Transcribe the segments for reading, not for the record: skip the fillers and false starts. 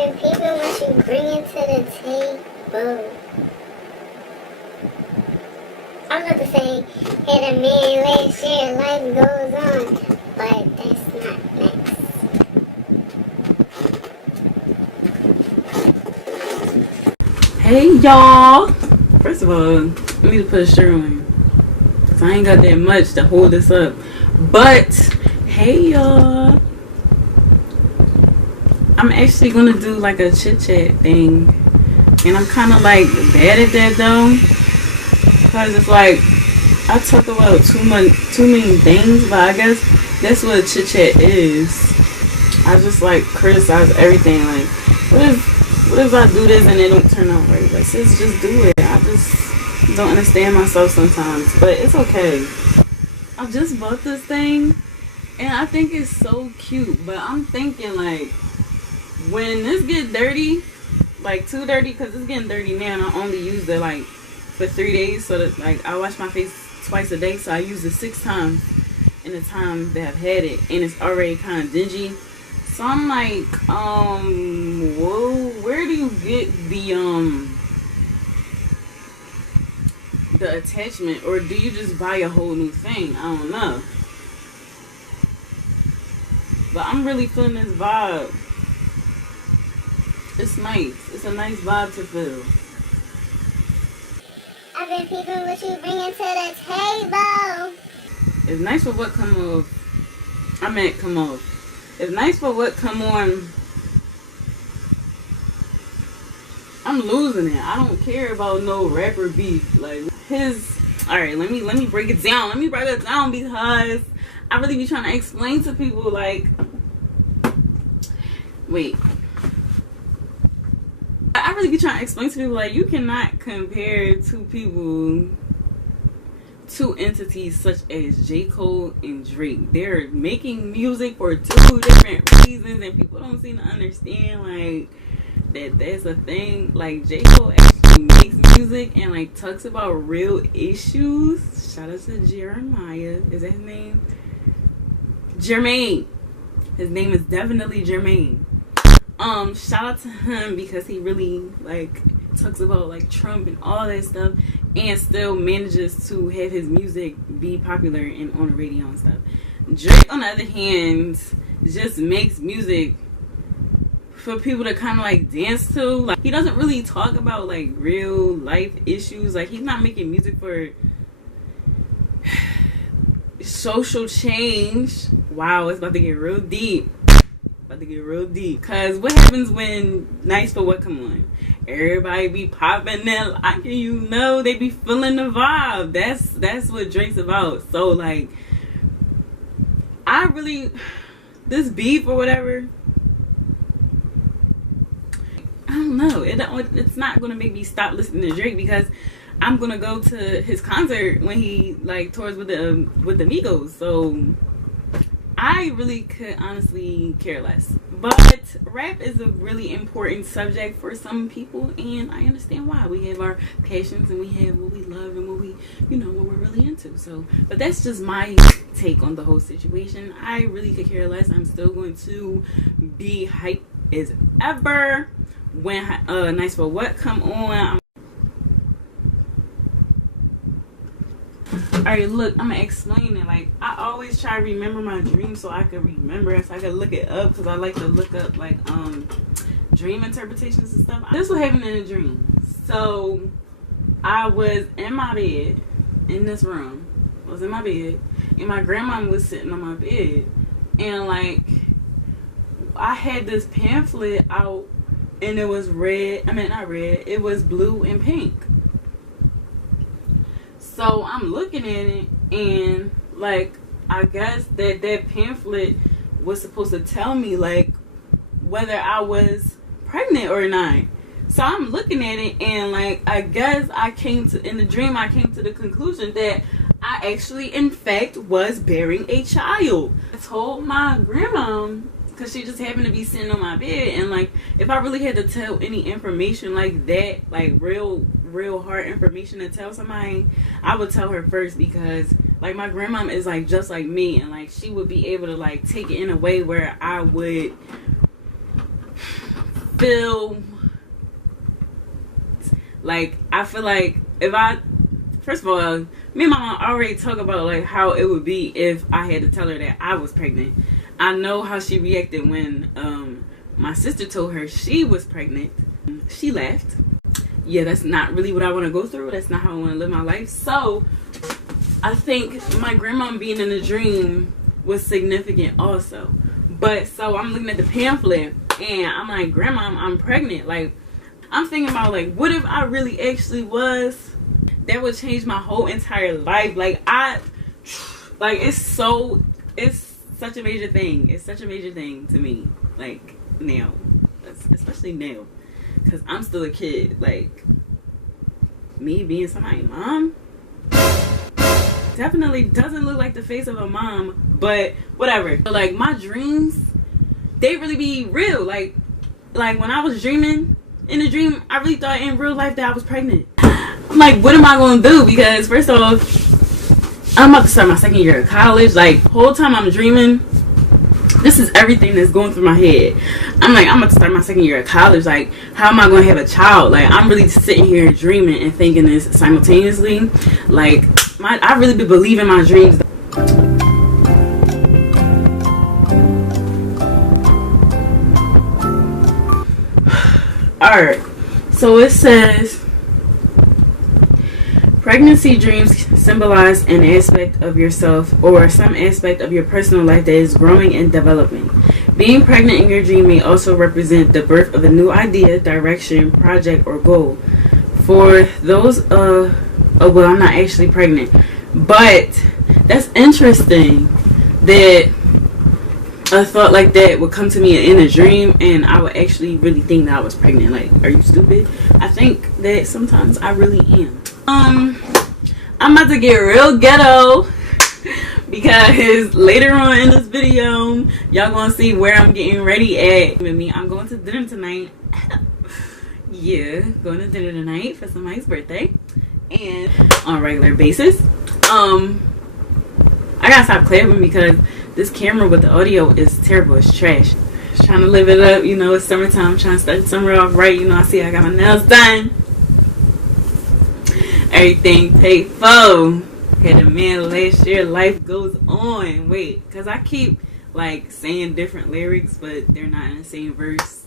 been peeping what you bringing to the table. I'm about to say, hey, the man last year, life goes on, but that's not next. Hey y'all! First of all, I need to put a shirt on, cause I ain't got that much to hold this up. But hey y'all! I'm actually gonna do like a chit chat thing, and I'm kind of like bad at that though, cause it's like I talk about too many things. But I guess that's what chit chat is. I just like criticize everything. Like, what if I do this and it don't turn out right? Like, sis, just do it. I just don't understand myself sometimes, but it's okay. I just bought this thing, and I think it's so cute. But I'm thinking like, when this get dirty, like too dirty, cause it's getting dirty now, and I only used it like for 3 days. So that like I wash my face twice a day, so I use it 6 times in the time that I've had it, and it's already kind of dingy. So I'm like, whoa, where do you get the attachment, or do you just buy a whole new thing? I don't know. But I'm really feeling this vibe. It's nice. It's a nice vibe to feel. I've been peeping what you bringing to the table. It's nice for what come off. I meant come off. It's nice for what come on. I'm losing it. I don't care about no rapper beef. Like alright, let me break it down. Let me break it down, because I really be trying to explain to people like, wait. I really be trying to explain to people like, you cannot compare two entities such as J. Cole and Drake. They're making music for 2 different reasons, and people don't seem to understand like that's a thing. Like, J. Cole actually makes music and like talks about real issues. Shout out to Jeremiah. Is that his name? Jermaine. His name is definitely Jermaine. Shout out to him, because he really like talks about like Trump and all that stuff, and still manages to have his music be popular and on the radio and stuff. Drake, on the other hand, just makes music for people to kind of like dance to. Like, he doesn't really talk about like real life issues. Like, he's not making music for social change. Wow, it's about to get real deep. Cause what happens when Nice for What come on? Everybody be popping and locking, you know, they be feeling the vibe. That's what Drake's about. So like, this beef or whatever, I don't know. It's not gonna make me stop listening to Drake, because I'm gonna go to his concert when he like tours with the Migos. So I really could honestly care less. But rap is a really important subject for some people, and I understand why. We have our passions, and we have what we love, and what we're really into. So, but that's just my take on the whole situation. I really could care less. I'm still going to be hyped as ever when Nice for What come on. Alright, look, I'm gonna explain it. Like, I always try to remember my dreams so I can remember it, so I can look it up, because I like to look up like dream interpretations and stuff. This was happening in a dream. So I was in my bed in this room. I was in my bed, and my grandma was sitting on my bed, and like, I had this pamphlet out, and it was red. I mean, not red. It was blue and pink. So I'm looking at it, and like, I guess that pamphlet was supposed to tell me like whether I was pregnant or not. So I'm looking at it, and like, I guess in the dream I came to the conclusion that I actually in fact was bearing a child. I told my grandma, because she just happened to be sitting on my bed, and like, if I really had to tell any information like that, like real hard information to tell somebody, I would tell her first, because like, my grandma is like just like me, and like, she would be able to like take it in a way where I would feel like, if I, first of all, me and my mom already talk about like how it would be if I had to tell her that I was pregnant. I know how she reacted when my sister told her she was pregnant. She laughed. Yeah, that's not really what I want to go through. That's not how I want to live my life. So I think my grandma being in the dream was significant also. But so I'm looking at the pamphlet and I'm like, Grandma, I'm pregnant. Like, I'm thinking about like, what if I really actually was? That would change my whole entire life. Like, it's such a major thing. It's such a major thing to me. Like, now, especially now, because I'm still a kid. Like, me being somebody's mom definitely doesn't look like the face of a mom, but whatever. So, like, my dreams, they really be real. Like when I was dreaming in the dream, I really thought in real life that I was pregnant. I'm like, what am I gonna do? Because first off, I'm about to start my second year of college. Like, whole time I'm dreaming, this is everything that's going through my head. I'm like, I'm about to start my second year of college. Like, how am I gonna have a child? Like, I'm really sitting here dreaming and thinking this simultaneously. Like, I really be believing my dreams. Alright, so it says, pregnancy dreams symbolize an aspect of yourself or some aspect of your personal life that is growing and developing. Being pregnant in your dream may also represent the birth of a new idea, direction, project, or goal. For those, well, I'm not actually pregnant, but that's interesting that a thought like that would come to me in a dream and I would actually really think that I was pregnant. Like, are you stupid? I think that sometimes I really am. I'm about to get real ghetto because later on in this video y'all gonna see where I'm getting ready at. With me, I'm going to dinner tonight. Yeah, going to dinner tonight for somebody's birthday and on a regular basis. I gotta stop clapping because this camera with the audio is terrible. It's trash. Just trying to live it up, you know. It's summertime. I'm trying to start the summer off right. You know, I see I got my nails done. Everything paid for. Had a man last year. Life goes on. Wait, because I keep like saying different lyrics, but they're not in the same verse.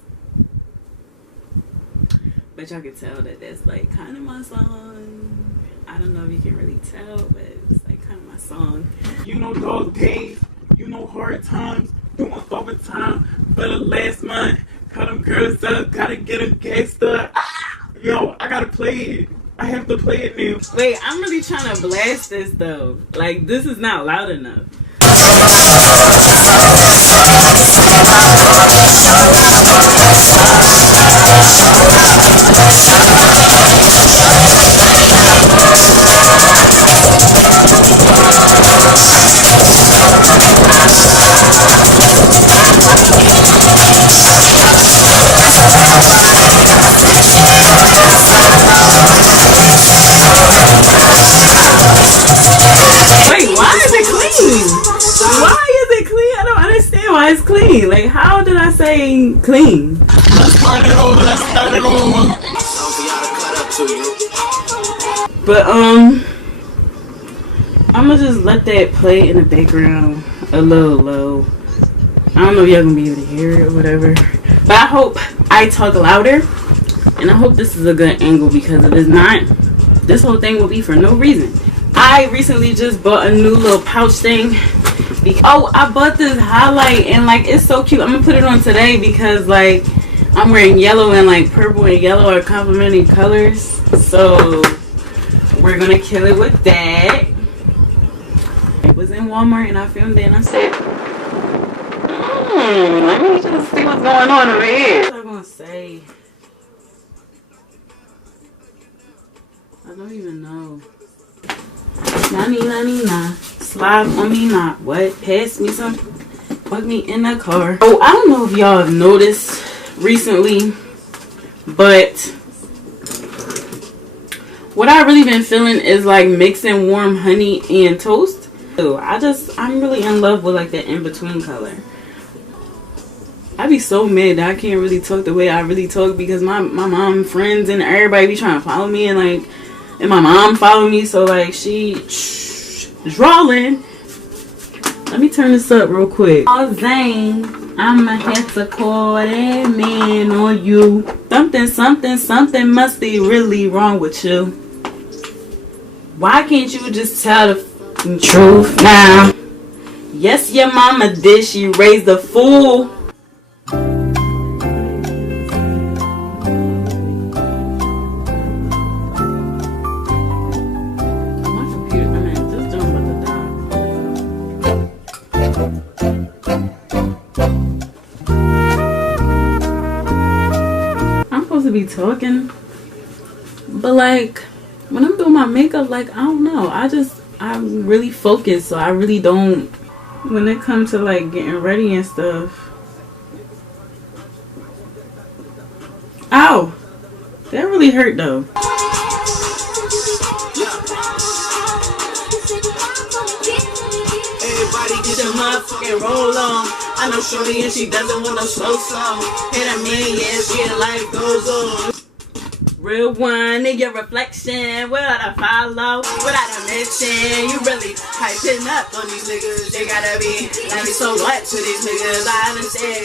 But y'all can tell that that's like kind of my song. I don't know if you can really tell, but it's like kind of my song. You know those days, you know hard times, doing overtime for the last month. Cut them girls up, gotta get them gangsta. Yo, I gotta play it. I have to play it now. Wait, I'm really trying to blast this though. Like, this is not loud enough. Why it's clean? Like, how did I say clean? Let's start it over. Let's start it over. But I'm gonna just let that play in the background a little low. I don't know if y'all gonna be able to hear it or whatever, but I hope I talk louder, and I hope this is a good angle, because if it's not, this whole thing will be for no reason. I recently just bought a new little pouch thing. Oh, I bought this highlight and like it's so cute. I'm gonna put it on today because like I'm wearing yellow and like purple and yellow are complementing colors. So we're gonna kill it with that. It was in Walmart and I filmed it and I said, let me just see what's going on over here. What am I gonna say? I don't even know. Nah. Slide on me, not what? Pass me some. Put me in the car. Oh, I don't know if y'all have noticed recently, but what I really been feeling is like mixing warm honey and toast. So I'm really in love with like the in-between color. I be so mad that I can't really talk the way I really talk because my mom friends and everybody be trying to follow me and my mom follow me, so like she drawing. Let me turn this up real quick. Oh Zane, I'ma have to call that man on you. Something must be really wrong with you. Why can't you just tell the truth now? Yes, your mama did. She raised a fool. My computer, this joint about to die. I'm supposed to be talking, but like when I'm doing my makeup, like I don't know. I'm really focused, so I really don't. When it comes to like getting ready and stuff. Ow! That really hurt though. Everybody get your motherfucking roll on. I know shorty and she doesn't want no slow song. Hit a million, yeah, life goes on. Real one in your reflection, without a follow, Without a mention, you really hyping up on these niggas. They gotta be like so what to these niggas. I understand.